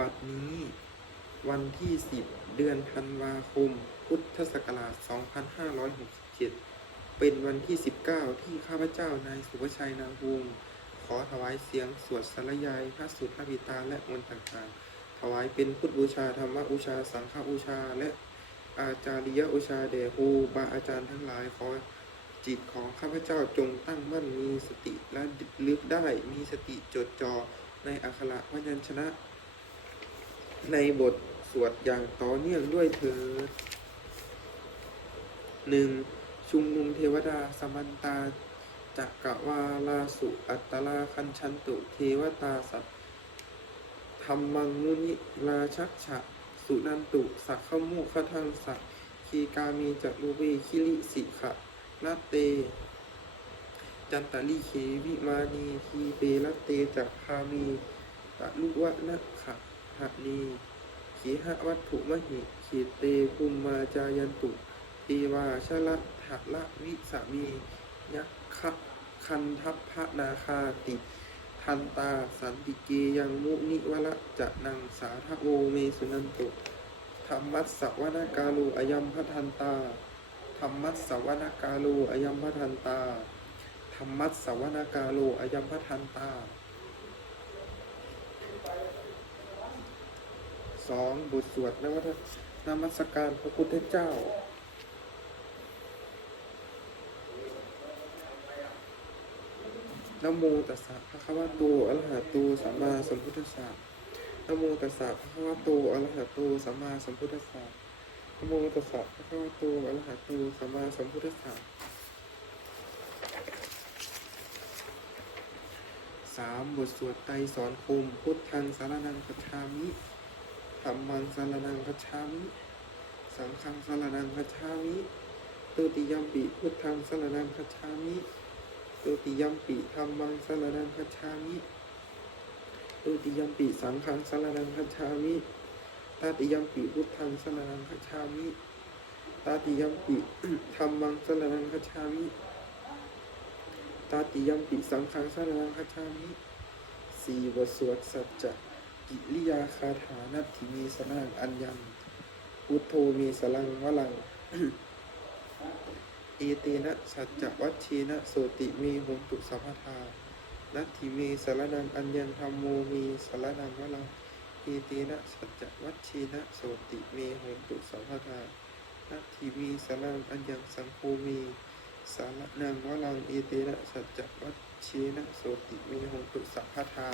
บัดนี้ วันที่ 10 เดือนธันวาคม พุทธศักราช 2567 เป็นวันที่ 19 ที่ข้าพเจ้านายสุภชัยนาวงศ์ขอถวายเสียงสวดสรรยายพระสุตพระบิตาและมนต์ต่างๆ ถวายเป็นพุทธบูชาธรรมบูชา สังฆบูชา และอาจาริยบูชาแด่ครูบาอาจารย์ทั้งหลายขอจิตของข้าพเจ้าจงตั้งมั่นมีสติและลึกได้มีสติจดจ่อในอักขระพยัญชนะ ในบทสวดอย่างต่อเนื่องด้วยเถิดหนึ่งชุมนุมเทวดาสมันตาจักกะวาลาสุอัตตลาคัญชันตุเทวตาสัตธรรมังมุนิราชักฉะสุนันตุสักขมุขทังสักคีกามีจัรุเวคิริสิขะนาเต จันตลิเควิมานีทีเปรเตจักคามีตะลุวะนะขะ หะนีขีหะวัตถุมหิขีเตภูมมาจายันตุเทวาชละทะละวิสามียักขะคันทัพพะนาคาติ ทันตาสันติเกยังมุนิวละจะนังสาทโวเมสุนันตุธรรมัสสวนาการุอยัมพทันตาธรรมัสสวนากาโลอยัมพทันตาธรรมัสสวนากาโลอยัมพทันตา สองบทสวดนวัตนมัสการพระพุทธเจ้านะโมตัสสะภะคะวะโตอรหะโตสัมมาสัมพุทธัสสะนะโมตัสสะภะคะวะโตอรหะโตสัมมาสัมพุทธัสสะนะโมตัสสะภะคะวะโตอรหะโตสัมมาสัมพุทธัสสะสามบทสวดไตรสอนคมพุทธังสารนังคัจฉามิ ธรรมังสารนังคัจฉามิสังฆังสารนังคัจฉามิตุติยมปิพุทธังสารนังคัจฉามิตุติยมปิธรรมังสารนังคัจฉามิตุติยมปิสังฆังสารนังคัจฉามิตาติยมปิพุทธังสารนังคัจฉามิตาติยมปิธรรมังสารนังคัจฉามิตาติยมปิสังฆังสารนังคัจฉามิสี่บทสวดสัจจะ กิริยาคาถานัตถิมีสนังอัญญังพุทโธมีสลังวลังเอเตนะสัจจวัชเชนะโสติเมหงตุสัพพทานัตถิเมสารนังอัญญังธรรมโมมีสารนังวลังเอเตนะสัจจวัชเชนะโสติเมหงตุสัพพทานัตถิเมสารนังอัญญังสังโฆมีสารนังวลังเอเตนะสัจจวัชเชนะโสติเมหงตุสัพพทา